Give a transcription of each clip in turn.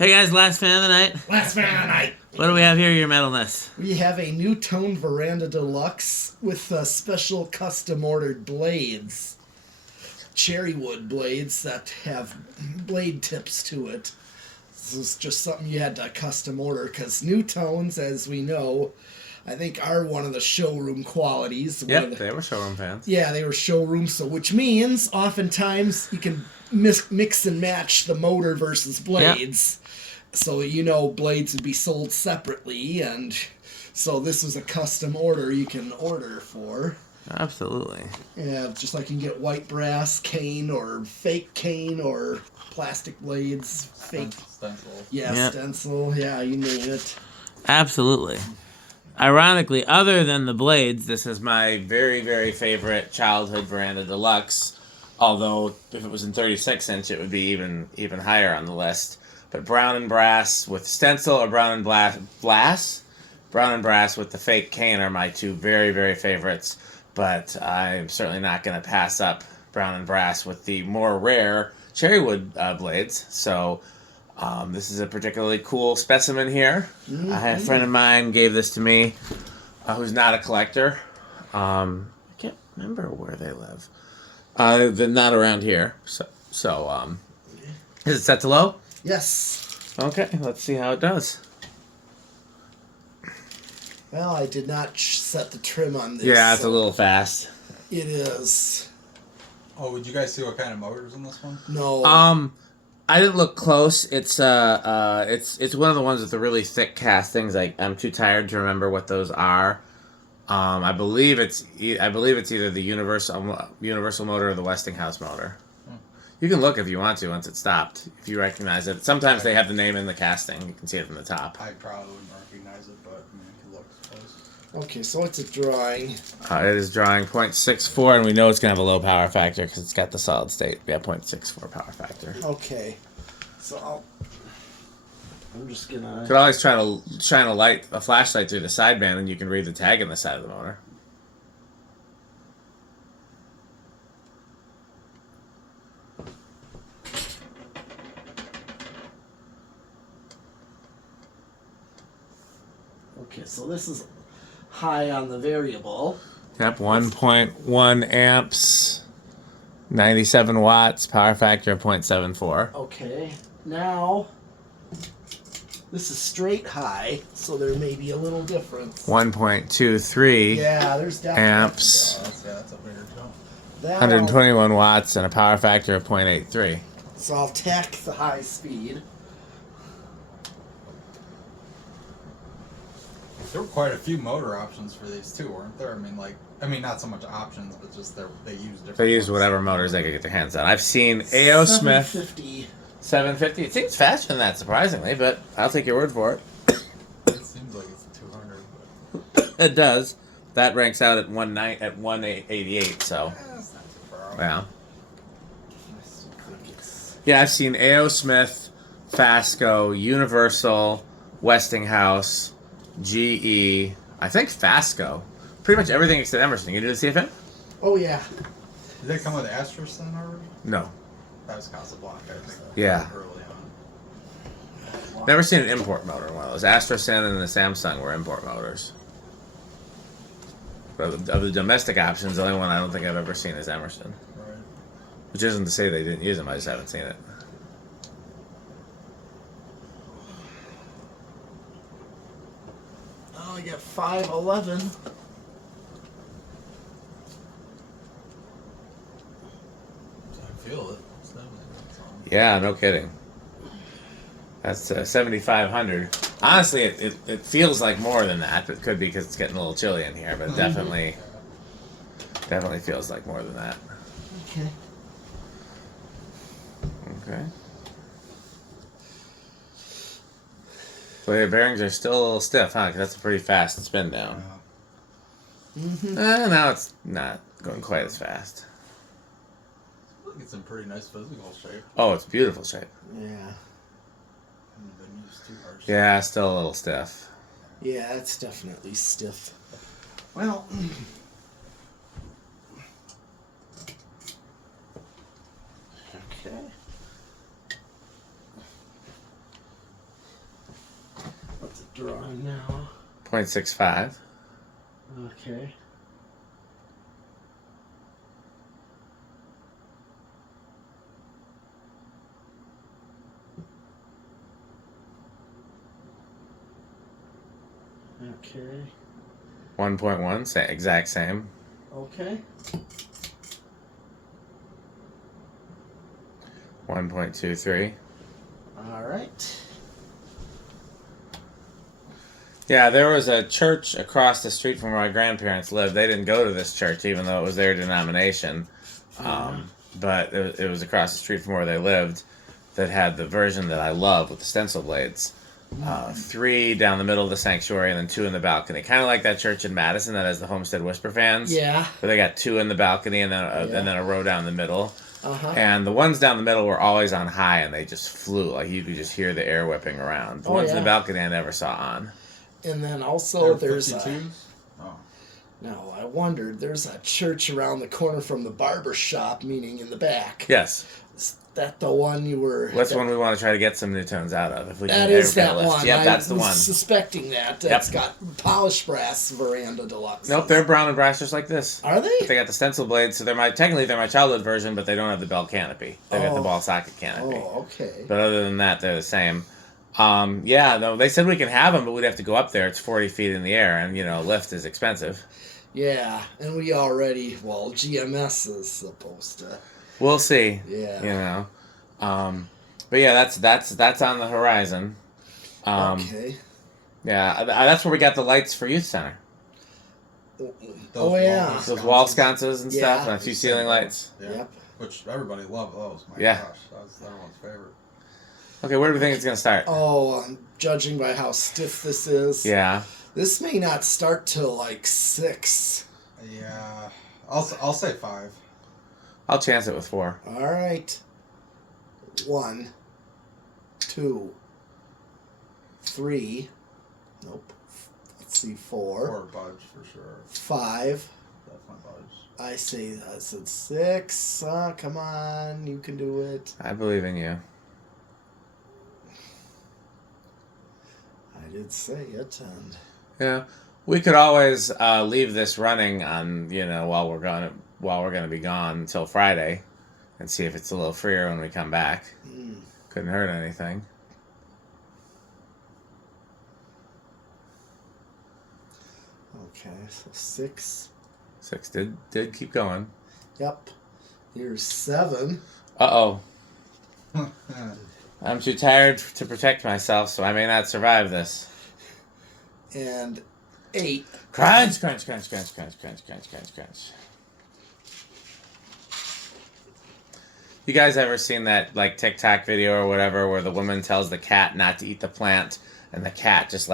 Hey guys, last fan of the night. Last fan of the night. What do we have here, your metalness? We have a Nutone Verandah Deluxe with special custom ordered blades. Cherry wood blades that have blade tips to it. This is just something you had to custom order because Nutones, as we know, I think are one of the showroom qualities. Yep, they were showroom fans. Yeah, they were showroom, so which means oftentimes you can mix and match the motor versus blades. Yep. So, you know, blades would be sold separately, and so this is a custom order you can order for. Absolutely. Yeah, just like you can get white brass cane or fake cane or plastic blades. Fake stencil. Yeah, yep. Stencil. Yeah, you name it. Absolutely. Ironically, other than the blades, this is my very, very favorite childhood Verandah Deluxe. Although, if it was in 36-inch, it would be even higher on the list. But brown and brass with stencil or brown and brass? Brown and brass with the fake cane are my two very, very favorites. But I'm certainly not going to pass up brown and brass with the more rare cherrywood blades. So this is a particularly cool specimen here. Mm-hmm. A friend of mine gave this to me who's not a collector. I can't remember where they live. They're not around here. So is it set to low? Yes. Okay, let's see how it does. Well, I did not set the trim on this. Yeah, it's a little fast. It is. Oh, would you guys see what kind of motors in this one? No. I didn't look close. It's one of the ones with the really thick castings. I'm too tired to remember what those are. I believe it's either the universal motor or the Westinghouse motor. You can look if you want to once it's stopped, if you recognize it. Sometimes they have the name in the casting. You can see it from the top. I probably wouldn't recognize it, but I mean, you can look close. Okay, so it's a drawing. It is drawing 0.64, and we know it's going to have a low power factor because it's got the solid state. Yeah, 0.64 power factor. Okay. So I'm just going to... You could always try to shine a flashlight through the sideband, and you can read the tag on the side of the motor. Okay, so this is high on the variable. Yep, 1.1 amps, 97 watts, power factor of 0.74. Okay, now this is straight high, so there may be a little difference. 1.23 yeah, there's definitely amps, that's a bigger jump. 121 watts, and a power factor of 0.83. So I'll tack the high speed. There were quite a few motor options for these too, weren't there? I mean, not so much options, but just they use different. They use whatever motors they could get their hands on. I've seen A.O. Smith 750. It seems faster than that, surprisingly, but I'll take your word for it. It seems like it's a 200. But... It does. That ranks out at 188. So. That's not too far off. Yeah. Yeah, I've seen A.O. Smith, Fasco, Universal, Westinghouse, GE, I think Fasco. Pretty much everything except Emerson. You didn't see it? Oh, yeah. Did they come with Astros then already? No. That was Casablanca, I think. Yeah. Early on. Never seen an import motor in one of those. Astrosan and the Samsung were import motors. But of the domestic options, the only one I don't think I've ever seen is Emerson. Right. Which isn't to say they didn't use them, I just haven't seen it. Oh, I got 511. I feel it. It's definitely Yeah, no kidding. That's 7,500. Honestly, it feels like more than that. It could be because it's getting a little chilly in here, but definitely feels like more than that. Okay. Okay. So your bearings are still a little stiff, huh? 'Cause that's a pretty fast spin down. Mm-hmm. Now it's not going quite as fast. I think it's in pretty nice physical shape. Oh, it's beautiful shape. Yeah. Haven't been used too harsh. Yeah, still a little stiff. Yeah, it's definitely stiff. Well... Okay. drawing now. 0.65. Okay. Okay. 1.1, exact same. Okay. 1.23. All right. Yeah, there was a church across the street from where my grandparents lived. They didn't go to this church, even though it was their denomination. But it was across the street from where they lived that had the version that I love with the stencil blades. 3 down the middle of the sanctuary and then 2 in the balcony. Kind of like that church in Madison that has the Homestead Whisper fans. Yeah. Where they got 2 in the balcony and then a row down the middle. Uh-huh. And the ones down the middle were always on high and they just flew. Like you could just hear the air whipping around. The ones in the balcony I never saw on. And then also there's 52s? No, I wondered. There's a church around the corner from the barber shop, meaning in the back. Yes. Is that the one you were... What's one we want to try to get some Nutones out of? If we That can is ever get that a list. one. Yep, that's the I was one. suspecting that. That's got polished brass Verandah Deluxe. Nope, they're brown and brass just like this. Are they? They got the stencil blades, so technically they're my childhood version, but they don't have the bell canopy. They got the ball socket canopy. Oh, okay. But other than that, they're the same. Yeah, no, they said we can have them, but we'd have to go up there. It's 40 feet in the air, and, lift is expensive. Yeah, and we already... Well, GMS is supposed to... We'll see. Yeah. But yeah, that's on the horizon. Okay. Yeah, that's where we got the lights for Youth Center. Yeah. Those wall sconces and stuff, and a few ceiling lights. Yeah. Yep. Which everybody loved those. My Yeah. gosh, that's everyone's favorite. Okay, where do we think it's going to start? Oh, judging by how stiff this is. Yeah. This may not start till like 6. Yeah, I'll say 5. I'll chance it with 4. All right. 1, 2, 3. Nope. Let's see, 4. 4 budge for sure. 5. Definitely budge. I said 6. Come on, you can do it. I believe in you. I did say it, and Yeah, we could always leave this running on while we're gonna be gone until Friday, and see if it's a little freer when we come back. Couldn't hurt anything. okay. So 6. 6 did keep going. Yep. Here's 7. Uh-oh. I'm too tired to protect myself, so I may not survive this. And 8. Crunch, crunch, crunch, crunch, crunch, crunch, crunch, crunch, crunch. You guys ever seen that TikTok video or whatever where the woman tells the cat not to eat the plant and the cat just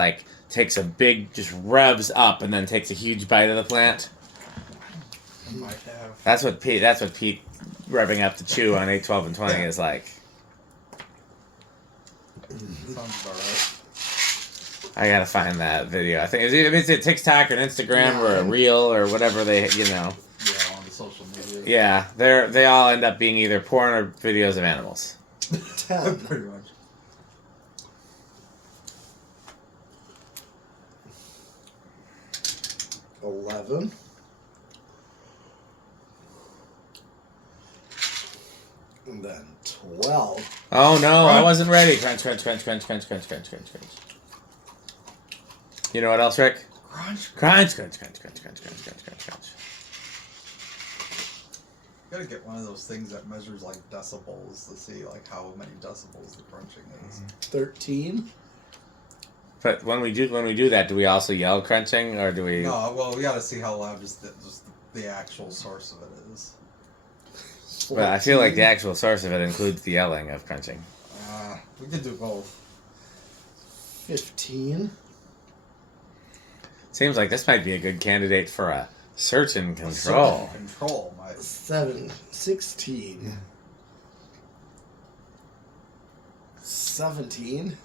takes a big, just revs up and then takes a huge bite of the plant? I might have. That's what Pete revving up to chew on 8, 12, and 20 is like. Sounds about right. I gotta find that video. I think it's a TikTok or an Instagram or a reel or whatever they. Yeah, on the social media. Yeah, they all end up being either porn or videos of animals. 10. Pretty much. 11. And then 12. Oh no, I wasn't ready. Crunch, crunch, crunch, crunch, crunch, crunch, crunch, crunch, crunch. You know what else, Rick? Crunch. Crunch, crunch, crunch, crunch, crunch, crunch, crunch, crunch, crunch. You gotta get one of those things that measures decibels to see how many decibels the crunching is. 13. But when we do that, do we also yell crunching or do we? No, well, we gotta see how loud just the actual source of it is. Well, I feel like the actual source of it includes the yelling of crunching. We can do both. 15. Seems like this might be a good candidate for a search and control. Control, Mike. 16. 17.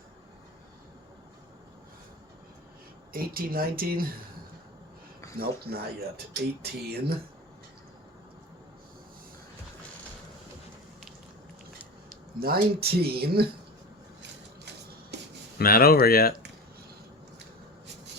18, 19. Nope, not yet. 18. 19. Not over yet.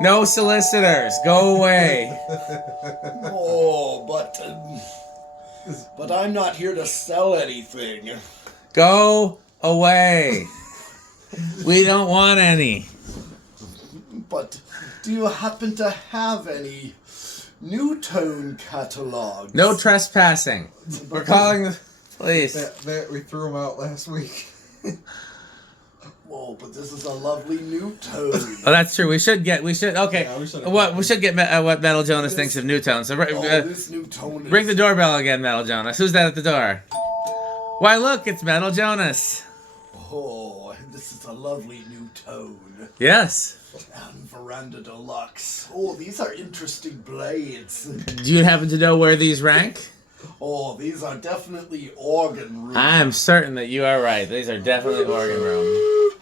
No solicitors. Go away. Oh, but I'm not here to sell anything. Go away. We don't want any. But do you happen to have any Nutone catalog? No trespassing. We're calling the police. We threw them out last week. Oh, but this is a lovely Nutone. Oh, that's true. We should. Okay. Yeah, we should get what Metal Jonas thinks of Nutone. So This Nutone is... ring the doorbell again, Metal Jonas. Who's that at the door? Why, look, it's Metal Jonas. Oh, this is a lovely Nutone. Yes. And Verandah Deluxe. Oh, these are interesting blades. Do you happen to know where these rank? Oh, these are definitely organ room. I'm certain that you are right. These are definitely organ room.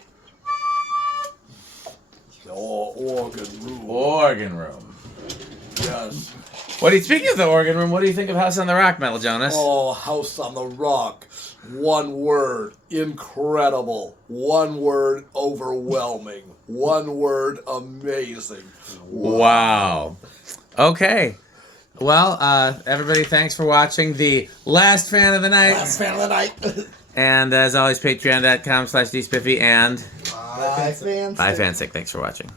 Oh, organ room. Organ room. Yes. Speaking of the organ room, what do you think of House on the Rock, Metal Jonas? Oh, House on the Rock. One word, incredible. One word, overwhelming. One word, amazing. Wow. Okay. Well, everybody, thanks for watching the last fan of the night. Last fan of the night. And as always, patreon.com/dspiffy and Bye, fans. bye, Fansick. Thanks for watching.